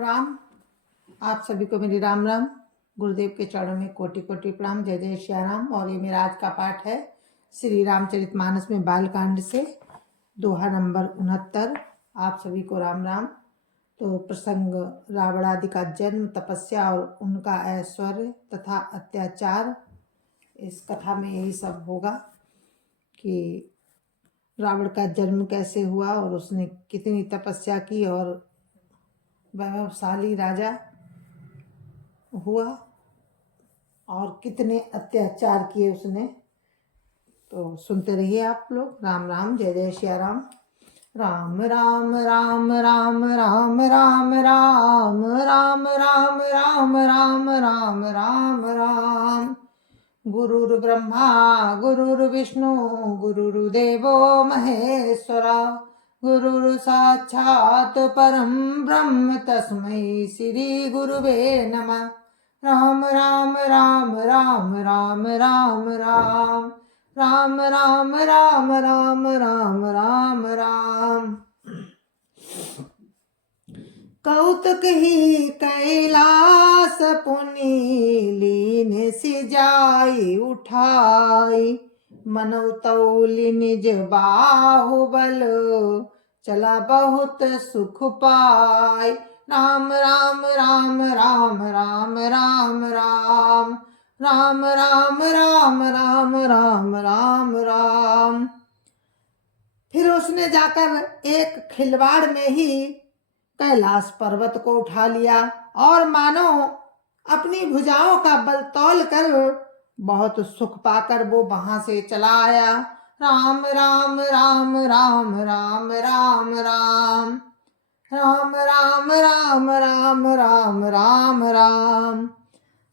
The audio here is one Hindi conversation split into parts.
राम। आप सभी को मेरी राम राम। गुरुदेव के चरणों में कोटि कोटि प्रणाम। जय जय श्री राम। और ये मेरा आज का पाठ है श्री रामचरितमानस में बालकांड से दोहा नंबर 69। आप सभी को राम राम। तो प्रसंग रावणादि का जन्म, तपस्या और उनका ऐश्वर्य तथा अत्याचार। इस कथा में यही सब होगा कि रावण का जन्म कैसे हुआ और उसने कितनी तपस्या की और वैभवशाली राजा हुआ और कितने अत्याचार किए उसने। तो सुनते रहिए आप लोग। राम राम। जय जय श्री राम। राम राम राम राम राम राम राम राम राम राम राम राम राम राम। गुरुर्ब्रह्मा गुरुर्विष्णु गुरुर्देवो महेश्वरा, गुरुर् साक्षात् परं ब्रह्म तस्मै श्री गुरुवे नमः। राम राम राम राम राम राम राम राम राम राम राम राम राम राम। कौतुक ही कैलास पुनि लीन सिजाई उठाई, मनौ तौलि निज बाहुबल चला बहुत सुख पाय। राम राम राम राम राम राम राम राम राम राम राम राम राम राम। फिर उसने जाकर एक खिलवाड़ में ही कैलाश पर्वत को उठा लिया और मानो अपनी भुजाओं का बल तौल कर बहुत सुख पाकर वो वहां से चला आया। राम राम राम राम राम राम राम राम राम राम राम राम राम राम।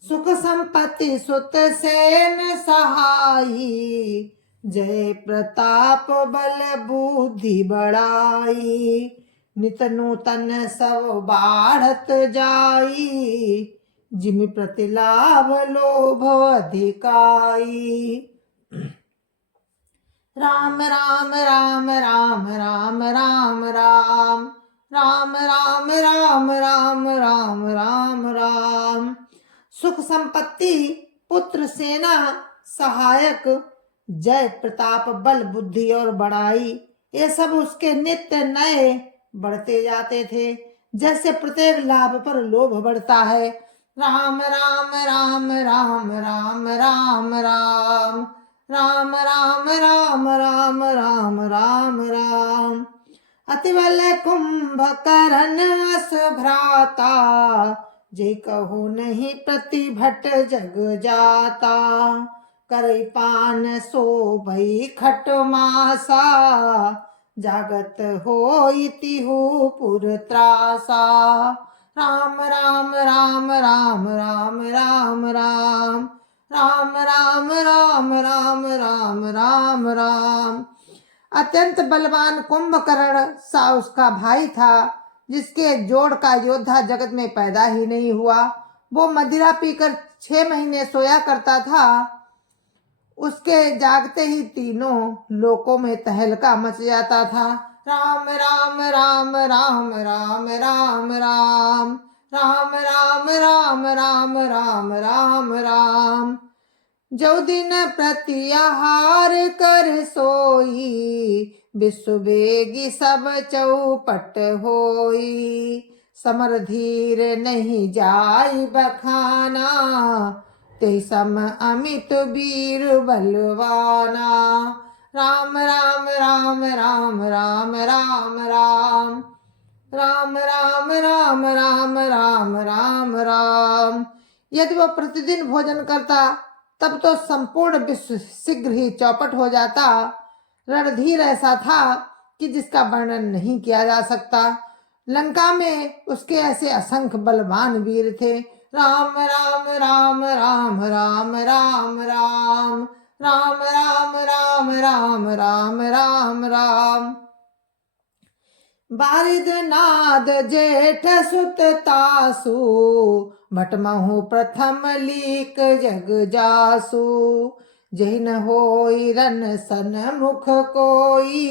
सुख संपत्ति सुत सेन सहाई, जय प्रताप बल बुद्धि बढ़ाई। नित नूतन सब बाढ़त जाई, जिमि प्रतिलाभ लोभ अधिकाई। राम राम राम राम राम राम राम राम राम राम राम राम राम राम। सुख संपत्ति, पुत्र, सेना, सहायक, जय प्रताप, बल, बुद्धि और बड़ाई, ये सब उसके नित्य नए बढ़ते जाते थे, जैसे प्रत्येक लाभ पर लोभ बढ़ता है। राम राम राम राम राम राम राम राम राम राम राम राम राम राम। अतिबल कुंभकर्ण अस भ्राता, जय कहू नहीं प्रतिभट जग जाता। करई पान सोभई खटमासा, जागत होई तिहु पुर त्रासा। राम राम राम राम राम राम राम राम राम राम राम राम राम राम। अत्यंत बलवान कुंभकर्ण सा उसका भाई था, जिसके जोड़ का योद्धा जगत में पैदा ही नहीं हुआ। वो मदिरा पीकर 6 महीने सोया करता था। उसके जागते ही तीनों लोकों में तहलका मच जाता था। राम राम राम राम राम राम राम राम राम राम राम राम राम राम। जो दिन प्रति आहार कर सोई, विश्व बेगी सब चौपट होई। समर धीर नहीं जाई बखाना, ते सम अमित वीर बलवाना। राम राम राम राम राम राम राम राम राम राम राम राम राम राम। यदि वो प्रतिदिन भोजन करता तब तो संपूर्ण विश्व शीघ्र ही चौपट हो जाता। रणधीर ऐसा था कि जिसका वर्णन नहीं किया जा सकता। लंका में उसके ऐसे असंख्य बलवान वीर थे। राम राम राम राम राम राम राम राम राम राम राम राम राम राम। बारिद नाद जेठ सुत तासु, भटमहु प्रथम लीक जग जासु। जहि न होई रन सन मुख कोई,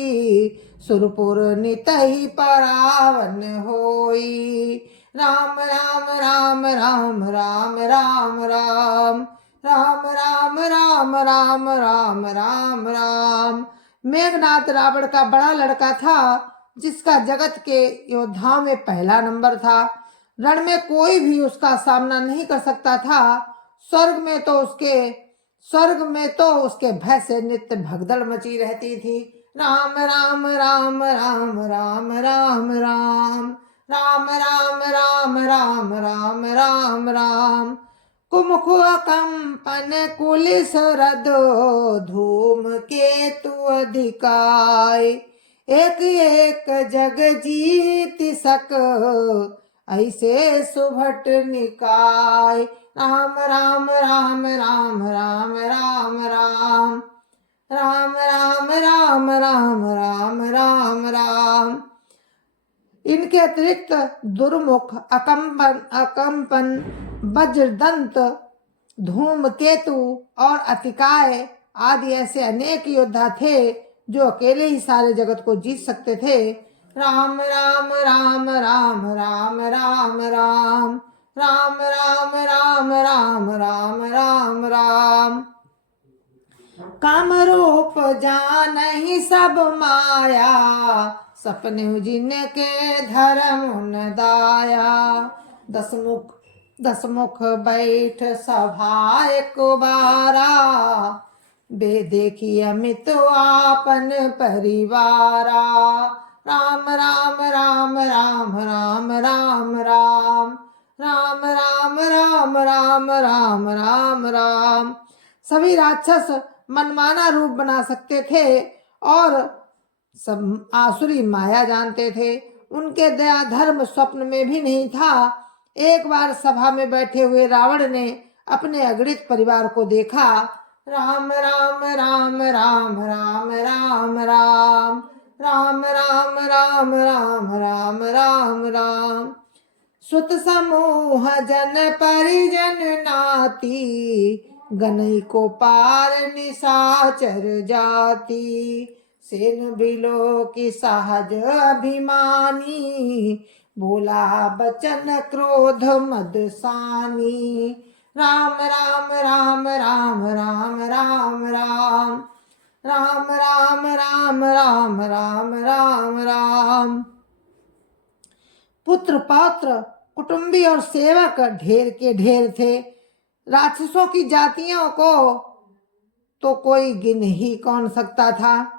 सुरपुर नितहि परावन होई। राम राम राम राम राम राम राम राम राम राम राम राम राम राम। मेघनाथ रावण का बड़ा लड़का था, जिसका जगत के योद्धाओं में पहला नंबर था। रण में कोई भी उसका सामना नहीं कर सकता था। स्वर्ग में तो उसके भय से नित्य भगदड़ मची रहती थी। राम राम राम राम राम राम राम राम राम राम राम राम राम राम। कुमुख कंपन कुलिस रदो धूम केतु अधिकाय। एक एक जग जीत सक ऐसे सुभट निकाय। राम राम राम राम राम राम राम राम राम राम राम राम राम राम। इनके अतिरिक्त दुर्मुख, अकंपन, वज्रदंत, धूमकेतु और अतिकाय आदि ऐसे अनेक योद्धा थे जो अकेले ही सारे जगत को जीत सकते थे। राम राम राम राम राम राम राम राम राम राम राम राम राम राम। काम रूप जानहि सब माया, सपने जिनके धर्म न दाया। दसमुख बैठ सभा एक बारा, बे देखी अमित आपन परिवारा। राम राम राम राम राम राम राम राम राम राम राम राम राम राम। सभी राक्षस मनमाना रूप बना सकते थे और सब आसुरी माया जानते थे। उनके दया धर्म स्वप्न में भी नहीं था। एक बार सभा में बैठे हुए रावण ने अपने अगणित परिवार को देखा। राम राम राम राम राम राम राम राम राम राम राम राम राम राम। सुत समूह जन परिजन नाती, गनई को पार निशाचर जाति। सेन बिलो की सहज अभिमानी, बोला बचन क्रोध मदसानी। राम राम राम राम राम राम राम राम राम राम राम राम राम राम। पुत्र पौत्र कुटुंबी और सेवक ढेर के ढेर थे। राक्षसों की जातियों को तो कोई गिन ही कौन सकता था।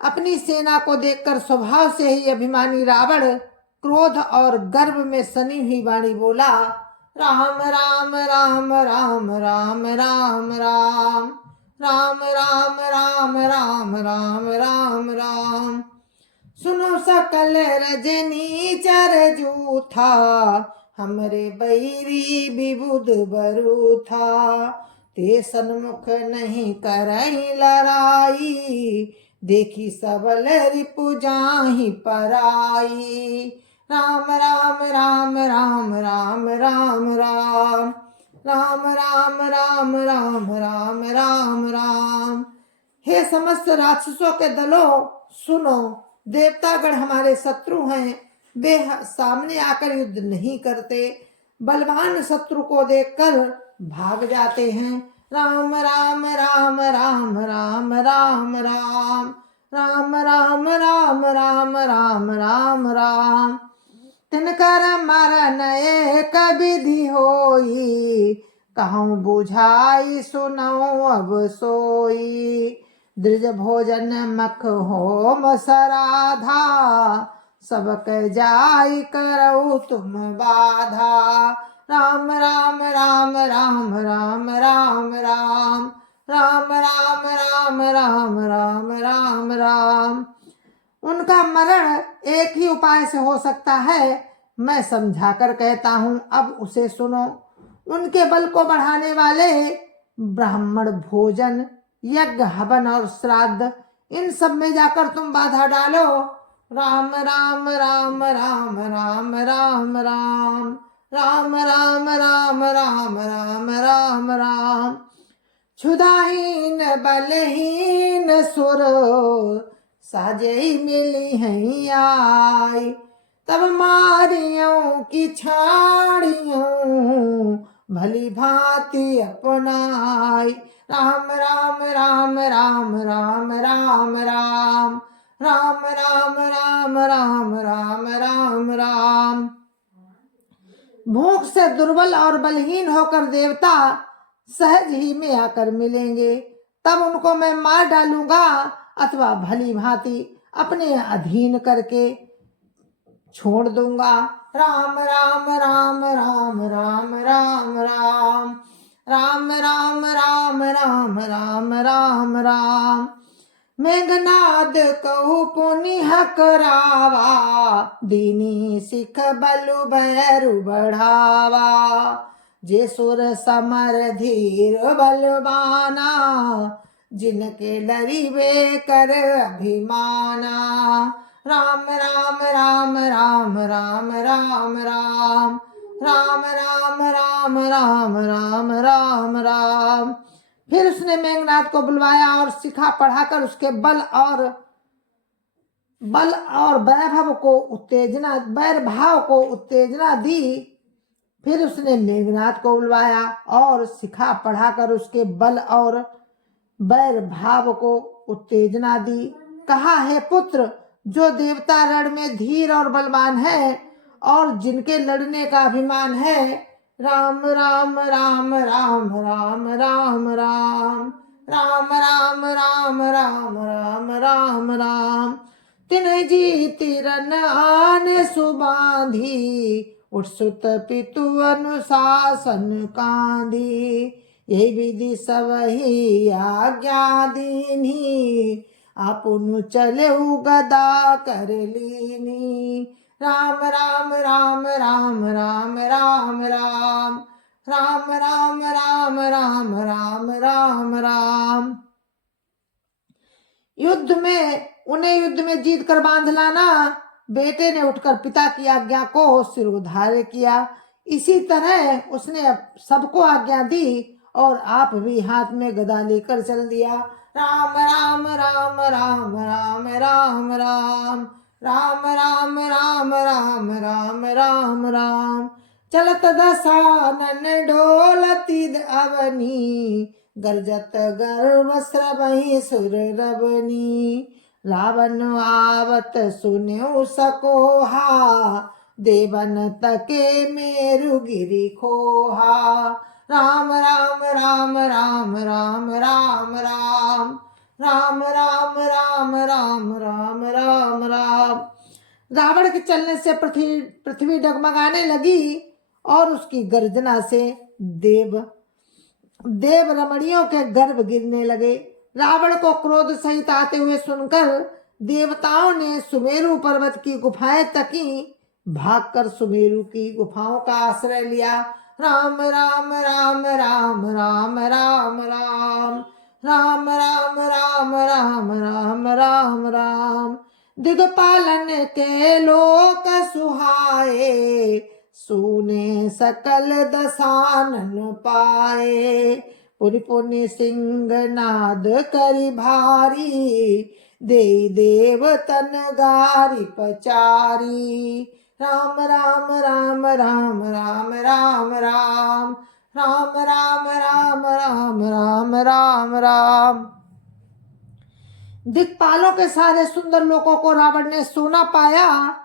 अपनी सेना को देखकर स्वभाव से ही अभिमानी रावण क्रोध और गर्व में सनी हुई वाणी बोला। राम राम राम राम राम राम राम राम राम राम राम राम राम राम। सुनो सकल रजनी चर जूथा, हमरे बैरी विबुध बरू था। ते सन्मुख नहीं करई लड़ाई, देखी सबल रिपु जाहि पराई। राम राम राम राम राम राम राम राम राम राम राम राम राम राम। हे समस्त राक्षसों के दलों, सुनो, देवतागण हमारे शत्रु हैं। वे सामने आकर युद्ध नहीं करते, बलवान शत्रु को देखकर भाग जाते हैं। राम राम राम राम राम राम राम राम राम राम राम राम राम राम। तिनकर मरन एक विधि होई, कहूँ बुझाई सुनऊ अब सोई। द्विज भोजन मख होम सराधा, सबक जाई करऊ तुम बाधा। राम राम राम राम राम राम राम राम राम राम राम राम राम राम। उनका मरण एक ही उपाय से हो सकता है, मैं समझाकर कहता हूँ, अब उसे सुनो। उनके बल को बढ़ाने वाले ब्राह्मण भोजन, यज्ञ, हवन और श्राद्ध, इन सब में जाकर तुम बाधा डालो। राम राम राम राम राम राम राम राम राम राम राम राम राम राम। क्षुधाहीन बलहीन सुर, साजई मिली हैं आई। तब मारियों की छाड़ियों भली भांति अपनाई। राम राम राम राम राम राम राम राम राम राम राम राम राम राम। भूख से दुर्बल और बलहीन होकर देवता सहज ही में आकर मिलेंगे, तब उनको मैं मार डालूंगा अथवा भली भांति अपने अधीन करके छोड़ दूंगा। राम राम राम राम राम राम राम राम राम राम राम राम राम राम। मेघनाद कहु पुनिह करावा, दीनी सिख बलु भैरु बढ़ावा। जे सुर समर धीर बलवाना, जिनके डरिवे कर अभिमाना। राम राम राम राम राम राम राम राम राम राम राम राम राम राम। फिर उसने मेघनाद को बुलवाया और शिखा पढ़ाकर उसके बल और वैभव को उत्तेजना दी। फिर उसने मेघनाद को बुलवाया और शिखा पढ़ाकर उसके बल और वैर भाव को उत्तेजना दी। कहा, है पुत्र, जो देवता रण में धीर और बलवान है और जिनके लड़ने का अभिमान है, राम राम राम राम राम राम राम राम राम राम राम राम राम राम। तिन्ह जीति रन आन सुबांधी, उत्सुत पितु अनुशासन कांधी। यही विधि सबही आज्ञा दीनी, आपुनु चले गदा कर लीनी। राम राम राम राम राम राम राम राम राम राम राम राम राम राम। युद्ध में जीत कर बांध लाना। बेटे ने उठकर पिता की आज्ञा को सिरोधार्य किया। इसी तरह उसने सबको आज्ञा दी और आप भी हाथ में गदा लेकर चल दिया। राम राम राम राम राम राम राम राम राम राम राम राम राम राम। चलत दशानन डोलती अवनी, गर्जत गर्व स्रवहि सुर रवनी। रावण आवत सुन्यो सकोहा, देवन तके मेरु गिरि खोहा। राम राम राम राम राम राम राम राम राम राम राम राम राम राम। रावण के चलने से पृथ्वी डगमगाने लगी और उसकी गर्जना से देव रमणियों के गर्भ गिरने लगे। रावण को क्रोध सहित आते हुए सुनकर देवताओं ने सुमेरु पर्वत की गुफाएं तकी। भागकर सुमेरु की गुफाओं का आश्रय लिया। राम राम राम राम राम राम राम राम राम राम राम राम राम राम। दिगपालन के लोक सुहाए, सुने सकल दशानन पाए। पुनि पुनि सिंह नाद करि भारी, दे देव तन गारी पचारी। राम राम राम राम राम राम राम राम राम राम राम राम राम राम। दिक्पालों के सारे सुंदर लोगों को रावण ने सोना पाया।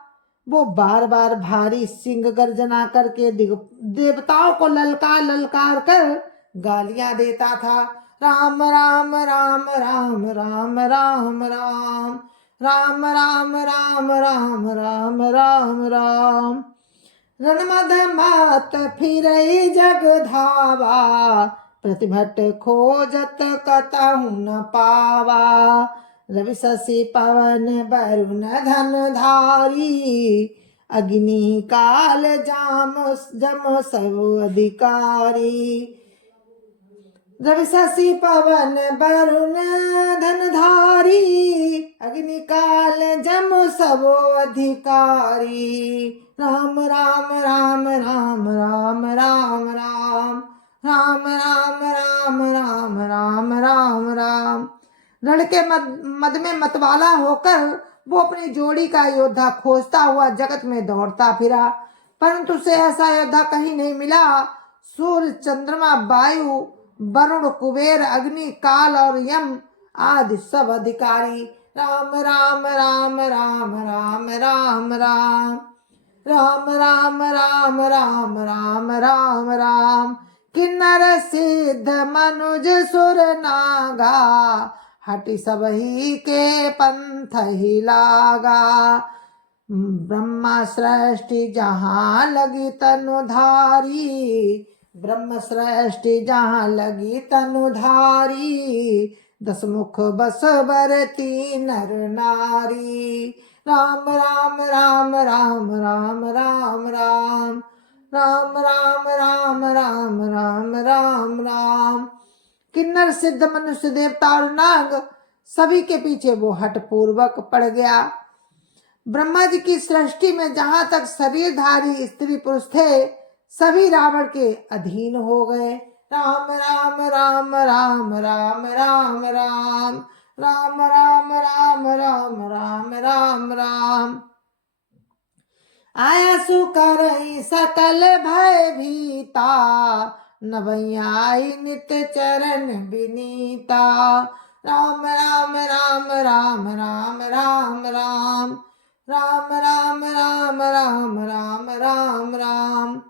वो बार बार भारी सिंह गर्जना करके देवताओं को ललकार कर गालियां देता था। राम राम राम राम राम राम राम राम राम राम राम राम राम राम। रणमद मत फिरई जग धावा, प्रतिभट खोजत कतहु न पावा। रवि शशि पवन वरुण धन धारी, अग्नि काल जम सब अधिकारी। रवि शशि पवन वरुण धन धारी, अग्नि काल जम सब अधिकारी। राम राम राम राम राम राम राम राम राम राम राम राम राम राम। रण के मद में मतवाला होकर वो अपनी जोड़ी का योद्धा खोजता हुआ जगत में दौड़ता फिरा, परंतु उसे ऐसा योद्धा कहीं नहीं मिला। सूर्य, चंद्रमा, वायु, वरुण, कुबेर, अग्नि, काल और यम आदि सब अधिकारी राम राम राम राम राम राम राम राम राम राम राम राम राम राम किन्नर सिद्ध मनुज सुर नागा हटि सबही के पंथ ही लागा। ब्रह्मा सृष्टि जहाँ लगी तनुधारी, ब्रह्म सृष्टि जहाँ लगी तनुधारी, दस मुख बस बरती नर नारी। राम राम राम राम राम राम राम राम राम राम राम राम राम राम। किन्नर, सिद्ध, मनुष्य, देवता और नाग सभी के पीछे वो हठ पूर्वक पड़ गया। ब्रह्मा जी की सृष्टि में जहां तक शरीरधारी स्त्री पुरुष थे, सभी रावण के अधीन हो गए। राम राम राम राम राम राम राम राम राम राम राम राम राम राम। आया सुकरई सकल भय भीता, नवैयाई नित्य चरण विनीता। राम राम राम राम राम राम राम राम राम राम राम राम राम राम।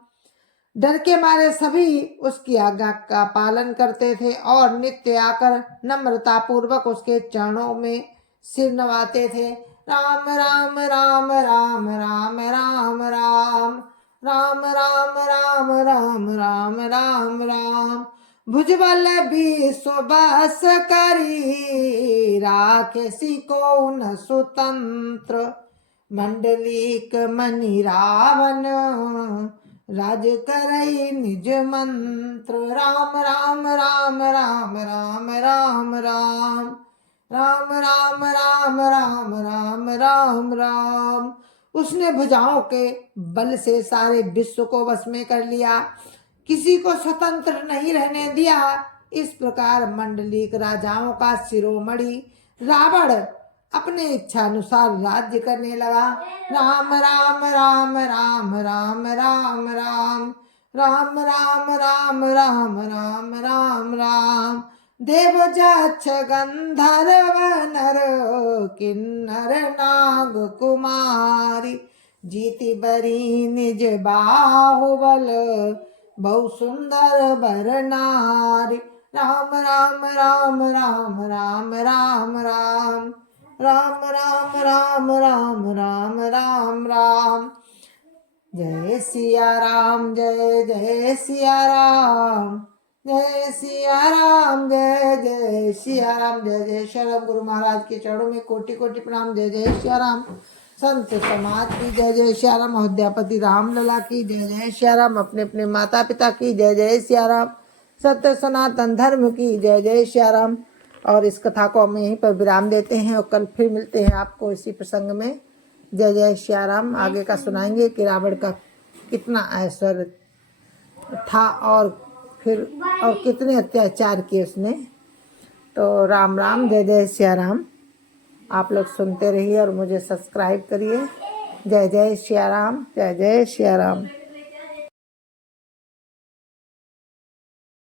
डर के मारे सभी उसकी आज्ञा का पालन करते थे और नित्य आकर नम्रता पूर्वक उसके चरणों में सिर नवाते थे। राम राम राम राम राम राम राम राम राम राम राम राम राम राम। भुजबल विश्व बस करी, राखेसी को न स्वतंत्र, मंडलीक मणि रावण, राज करई निज मंत्र। राम राम राम राम राम राम राम राम राम राम राम राम राम राम। उसने भुजाओं के बल से सारे विश्व को वश में कर लिया, किसी को स्वतंत्र नहीं रहने दिया। इस प्रकार मंडलीक राजाओं का शिरोमणि रावण अपने इच्छा अनुसार राज्य करने लगा। राम राम राम राम राम राम राम राम राम राम राम राम राम राम। देव जक्ष गंधर्व नर किन्नर नाग कुमारी, जीति बरी निज बाहुबल, बहु सुंदर बर नारी। राम राम राम राम राम राम राम राम राम राम राम राम राम राम। जय सिया राम, जय जय सिया राम, जय सिया राम, जय जय सिया राम, जय जय श्री राम। गुरु महाराज के चरणों में कोटि कोटि प्रणाम। जय जय श्री राम। संत समाज की जय जय श्री राम। अयोध्यापति रामलला की जय जय श्री राम। अपने अपने माता पिता की जय जय श्री राम। सत्य सनातन धर्म की जय जय श्री राम। और इस कथा को हम यहीं पर विराम देते हैं और कल फिर मिलते हैं आपको इसी प्रसंग में। जय जय श्री राम। आगे का सुनाएंगे कि रावण का कितना ऐश्वर्य था और फिर और कितने अत्याचार किए उसने। तो राम राम, जय जय श्री राम। आप लोग सुनते रहिए और मुझे सब्सक्राइब करिए। जय जय श्री राम, जय जय श्री राम।